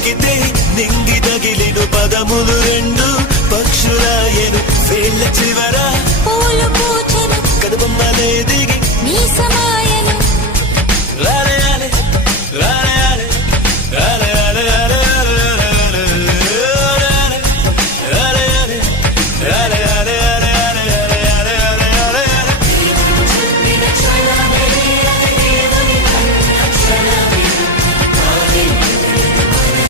పలికితే నింగి తగిలిను పదములు రెండు పక్షులాయను వేళ్ళ చివర పూలు పూచెను కనుబొమ్మలే దిగి నీ సమాయను రాలే రాలే